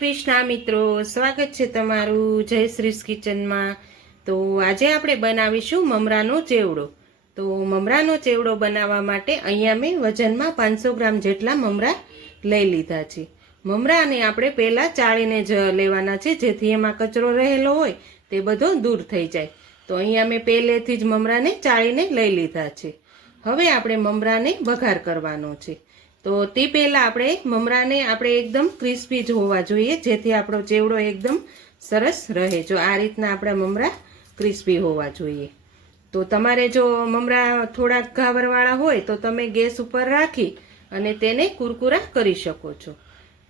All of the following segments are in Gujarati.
હા મિત્રો, સ્વાગત છે તમારું જય શ્રીસ કિચનમાં. તો આજે આપણે બનાવીશું મમરાનો ચેવડો. તો મમરાનો ચેવડો બનાવવા માટે અહીંયા મેં વજનમાં પાંચસો ગ્રામ જેટલા મમરા લઈ લીધા છે. મમરાને આપણે પહેલાં ચાળીને જ લેવાના છે, જેથી એમાં કચરો રહેલો હોય તે બધો દૂર થઈ જાય. તો અહીંયા મેં પહેલેથી જ મમરાને ચાળીને લઈ લીધા છે. હવે આપણે મમરાને વઘાર કરવાનો છે. તો તે પહેલાં આપણે મમરાને આપણે એકદમ ક્રિસ્પી જ હોવા જોઈએ, જેથી આપણો ચેવડો એકદમ સરસ રહે. જો આ રીતના આપણા મમરા ક્રિસ્પી હોવા જોઈએ. તો તમારે જો મમરા થોડાક ઘાવરવાળા હોય, તો તમે ગેસ ઉપર રાખી અને તેને કુરકુરા કરી શકો છો.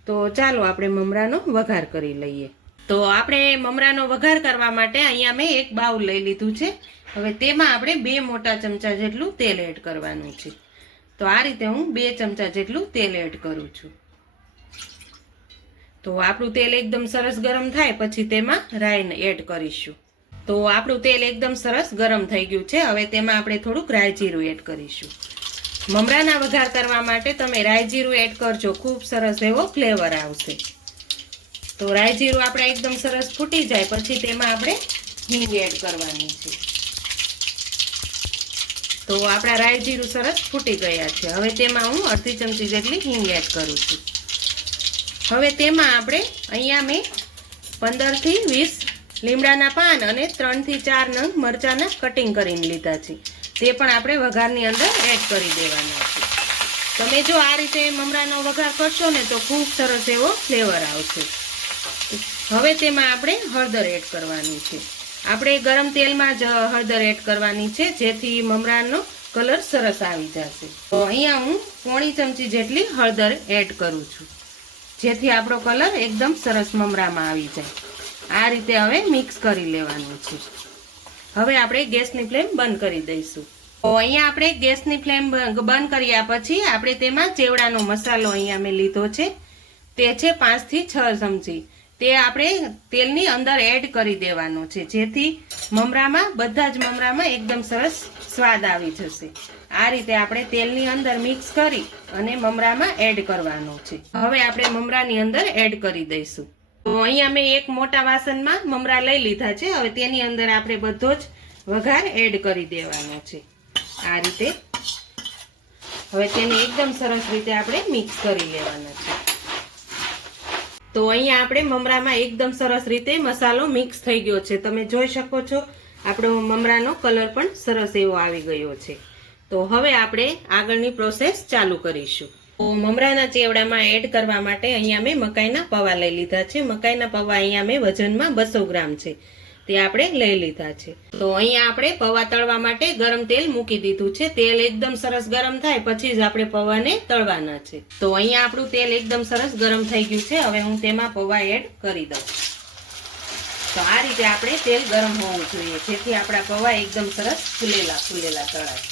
તો ચાલો આપણે મમરાનો વઘાર કરી લઈએ. તો આપણે મમરાનો વઘાર કરવા માટે અહીંયા મેં એક બાઉલ લઈ લીધું છે. હવે તેમાં આપણે બે મોટા ચમચા જેટલું તેલ એડ કરવાનું છે. તો આ રીતે હું બે ચમચા જેટલું તેલ એડ કરું છું. તો આપણું તેલ એકદમ સરસ ગરમ થાય પછી તેમાં રાઈ એડ કરીશું. તો આપણું તેલ એકદમ સરસ ગરમ થઈ ગયું છે. હવે તેમાં આપણે થોડુંક રાઈ જીરું એડ કરીશું. મમરાના વઘાર કરવા માટે તમે રાઈ જીરું એડ કરજો. ખૂબ સરસ એવો ફ્લેવર આવશે. તો રાઈ જીરું આપણે એકદમ સરસ ફૂટી જાય. પછી તેમાં આપણે હિંગ એડ કરવાની છે. તો આપણા રાઈ જીરું સરસ ફૂટી ગયા છે. હવે તેમાં હું અડધી ચમચી જેટલી હિંગ એડ કરું છું. હવે તેમાં આપણે અહીંયા મેં પંદરથી વીસ લીમડાના પાન અને ત્રણથી ચાર નંગ મરચાના કટિંગ કરીને લીધા છે. તે પણ આપણે વઘારની અંદર એડ કરી દેવાના છે. તમે જો આ રીતે મમરાનો વઘાર કરશો ને તો ખૂબ સરસ એવો ફ્લેવર આવશે. હવે તેમાં આપણે હળદર એડ કરવાની છે. આપણે ગરમ તેલમાં જ હળદર એડ કરવાની છે, જેથી મમરાનો કલર સરસ આવી જશે. તો અહીંયા હું પોણી ચમચી જેટલી હળદર એડ કરું છું, જેથી આપણો કલર એકદમ સરસ મમરામાં આવી જાય. આ રીતે હવે મિક્સ કરી લેવાનું છે. હવે આપણે ગેસની ફ્લેમ બંધ કરી દઈશું. તો અહીંયા આપણે ગેસની ફ્લેમ બંધ કર્યા પછી આપણે તેમાં ચેવડાનો મસાલો અહીંયા મેં લીધો છે. તે છે પાંચથી છ ચમચી. તે આપણે તેલની અંદર એડ કરી દેવાનો છે. જેથી મમરામાં, બધા જ મમરામાં એકદમ સરસ સ્વાદ આવી જશે. આ રીતે આપણે તેલની અંદર મિક્સ કરી અને મમરામાં એડ કરવાનો છે. હવે આપણે મમરાની અંદર એડ કરી દઈશું. તો અહીંયા મેં એક મોટા વાસણમાં મમરા લઈ લીધા છે. હવે તેની અંદર આપણે બધો જ વઘાર એડ કરી દેવાનો છે. આ રીતે. હવે તેને એકદમ સરસ રીતે આપણે મિક્સ કરી લેવાના છે. તો અહીંયા આપણે મમરામાં એકદમ સરસ રીતે મસાલો મિક્સ થઈ ગયો છે. તમે જોઈ શકો છો, આપણો મમરાનો કલર પણ સરસ એવો આવી ગયો છે. તો હવે આપણે આગળની પ્રોસેસ ચાલુ કરીશું. તો મમરાના ચેવડામાં એડ કરવા માટે અહીંયા મેં મકાઈના પૌવા લઈ લીધા છે. મકાઈના પૌવા અહીંયા મેં વજનમાં બસો ગ્રામ છે. તે આપણે લઈ લીધા છે. તો અહીંયા આપણે પૌવા તળવા માટે ગરમ તેલ મૂકી દીધું છે. તેલ એકદમ સરસ ગરમ થાય, પછી જ આપણે પૌવાને તળવાના છે. તો અહીંયા આપણું તેલ એકદમ સરસ ગરમ થઈ ગયું છે. હવે હું તેમાં પૌવા એડ કરી દઉં. તો આ રીતે આપણે તેલ ગરમ હોવું જોઈએ. જેથી આપણા પૌવા એકદમ સરસ ફૂલેલા ફૂલેલા તળાય.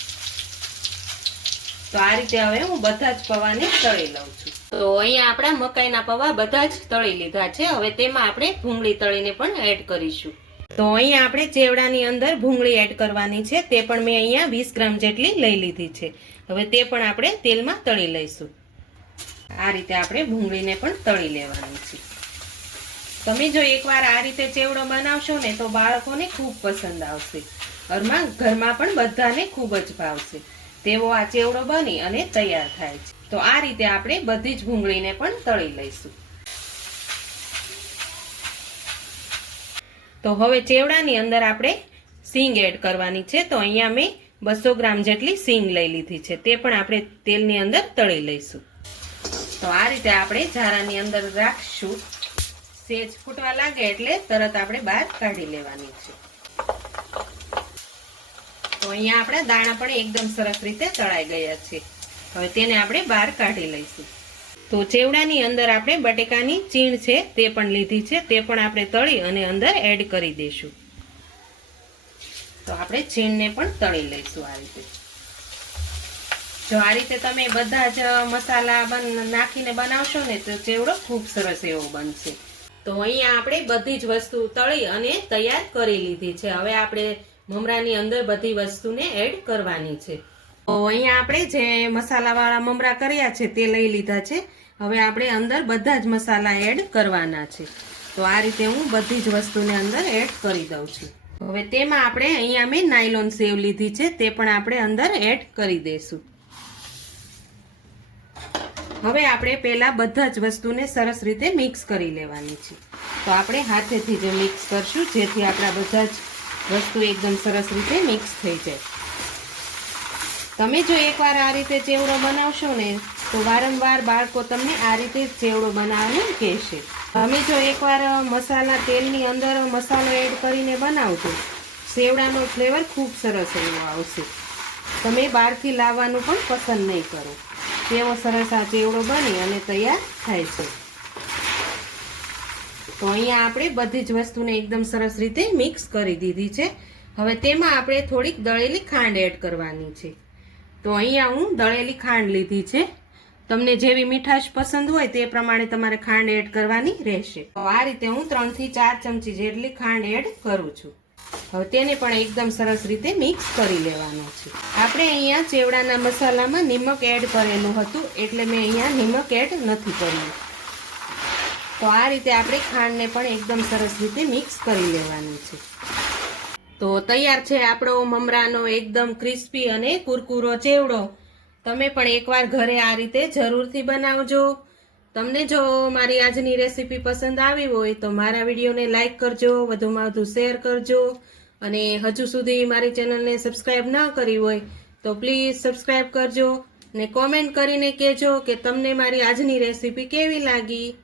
તો આ રીતે હવે હું બધા જ પૌવાને તળી લઉં છું. તો અહીંયા આપણા મકાઈના પૌવા બધા જ તળી લીધા છે. હવે તેમાં આપણે ભૂંગળી તળીને પણ એડ કરીશું. તો અહીંયા આપણે ચેવડાની અંદર ભૂંગળી એડ કરવાની છે. તે પણ મેં અહીંયા વીસ ગ્રામ જેટલી લઈ લીધી છે. હવે તે પણ આપણે તેલમાં તળી લઈશું. આ રીતે આપણે ભૂંગળીને પણ તળી લેવાની છે. તમે જો એકવાર આ રીતે ચેવડો બનાવશો ને તો બાળકોને ખૂબ પસંદ આવશે. ઘરમાં ઘરમાં પણ બધાને ખૂબ જ ભાવશે. તેવો આ ચેવડો બની અને તૈયાર થાય છે. તો આ રીતે આપણે બધી જ ભૂંગળીને પણ તળી લઈશું. તો હવે ચેવડાની અંદર આપણે સિંગ એડ કરવાની છે. તો અહીંયા મેં બસો ગ્રામ જેટલી સિંગ લઈ લીધી છે. તે પણ આપણે તેલની અંદર તળી લઈશું. તો આ રીતે આપણે ઝારાની અંદર રાખશું. સેજ ફૂટવા લાગે એટલે તરત આપણે બહાર કાઢી લેવાની છે. તો અહીંયા આપણા દાણા પણ એકદમ સરસ રીતે તળાઈ ગયા છે. હવે તેને આપણે બહાર કાઢી લઈશું. તો ચેવડાની અંદર આપણે બટેકાની ચીણ છે તે પણ લીધી છે, તે પણ આપણે તળી અને અંદર એડ કરી દઈશું. તો આપણે ચીણને પણ તળી લઈશું આ રીતે. જો આ રીતે તમે બધા જ મસાલા બન, નાખીને બનાવશો ને તો ચેવડો ખૂબ સરસ એવો બનશે. તો અહીંયા આપણે બધી જ વસ્તુ તળી અને તૈયાર કરી લીધી છે. હવે આપણે મમરાની અંદર બધી વસ્તુને એડ કરવાની છે. તો અહીંયા આપણે જે મસાલાવાળા મમરા કર્યા છે તે લઈ લીધા છે. હવે આપણે અંદર બધા જ મસાલા એડ કરવાના છે. તો આ રીતે હું બધી જ વસ્તુને અંદર એડ કરી દઉં છું. હવે તેમાં આપણે અહીંયા મેં નાયલોન સેવ લીધી છે, તે પણ આપણે અંદર એડ કરી દઈશું. હવે આપણે પહેલાં બધા જ વસ્તુને સરસ રીતે મિક્સ કરી લેવાની છે. તો આપણે હાથેથી જ મિક્સ કરશું, જેથી આપણા બધા જ વસ્તુ એકદમ સરસ રીતે મિક્સ થઈ જાય. તમે જો એકવાર આ રીતે ચેવડો બનાવશો ને, તો વારંવાર બાળકો તમને આ રીતે ચેવડો બનાવવાનું કહેશે. તમે જો એકવાર મસાલા તેલની અંદર મસાલો એડ કરીને બનાવજો. સેવડાનો ફ્લેવર ખૂબ સરસ એવો આવશે. તમે બહારથી લાવવાનું પણ પસંદ નહીં કરો. તેવો સરસ આ ચેવડો બની અને તૈયાર થાય છે. તો અહીંયા આપણે બધી જ વસ્તુને એકદમ સરસ રીતે મિક્સ કરી દીધી છે. હવે તેમાં આપણે થોડીક દળેલી ખાંડ એડ કરવાની છે. તો અહીંયા હું દળેલી ખાંડ લીધી છે. તમને જેવી મીઠાશ પસંદ હોય તે પ્રમાણે તમારે ખાંડ એડ કરવાની રહેશે. તો આ રીતે હું ત્રણથી ચાર ચમચી જેટલી ખાંડ એડ કરું છું. હવે તેને પણ એકદમ સરસ રીતે મિક્સ કરી લેવાનું છે. આપણે અહીંયા ચેવડાના મસાલામાં નિમક એડ કરેલું હતું એટલે મેં અહીંયા નિમક એડ નથી કર્યું. તો આ રીતે આપણે ખાંડને પણ એકદમ સરસ રીતે મિક્સ કરી લેવાની છે. તો તૈયાર છે આપણો મમરાનો એકદમ ક્રિસ્પી અને કુરકુરો ચેવડો. તમે પણ એકવાર ઘરે આ રીતે જરૂરથી બનાવજો. તમને જો મારી આજની રેસીપી પસંદ આવી હોય તો મારા વિડીયોને લાઇક કરજો, વધુમાં વધુ શેર કરજો. અને હજુ સુધી મારી ચેનલને સબસ્ક્રાઈબ ન કરી હોય તો પ્લીઝ સબસ્ક્રાઈબ કરજો ને કોમેન્ટ કરીને કહેજો કે તમને મારી આજની રેસીપી કેવી લાગી.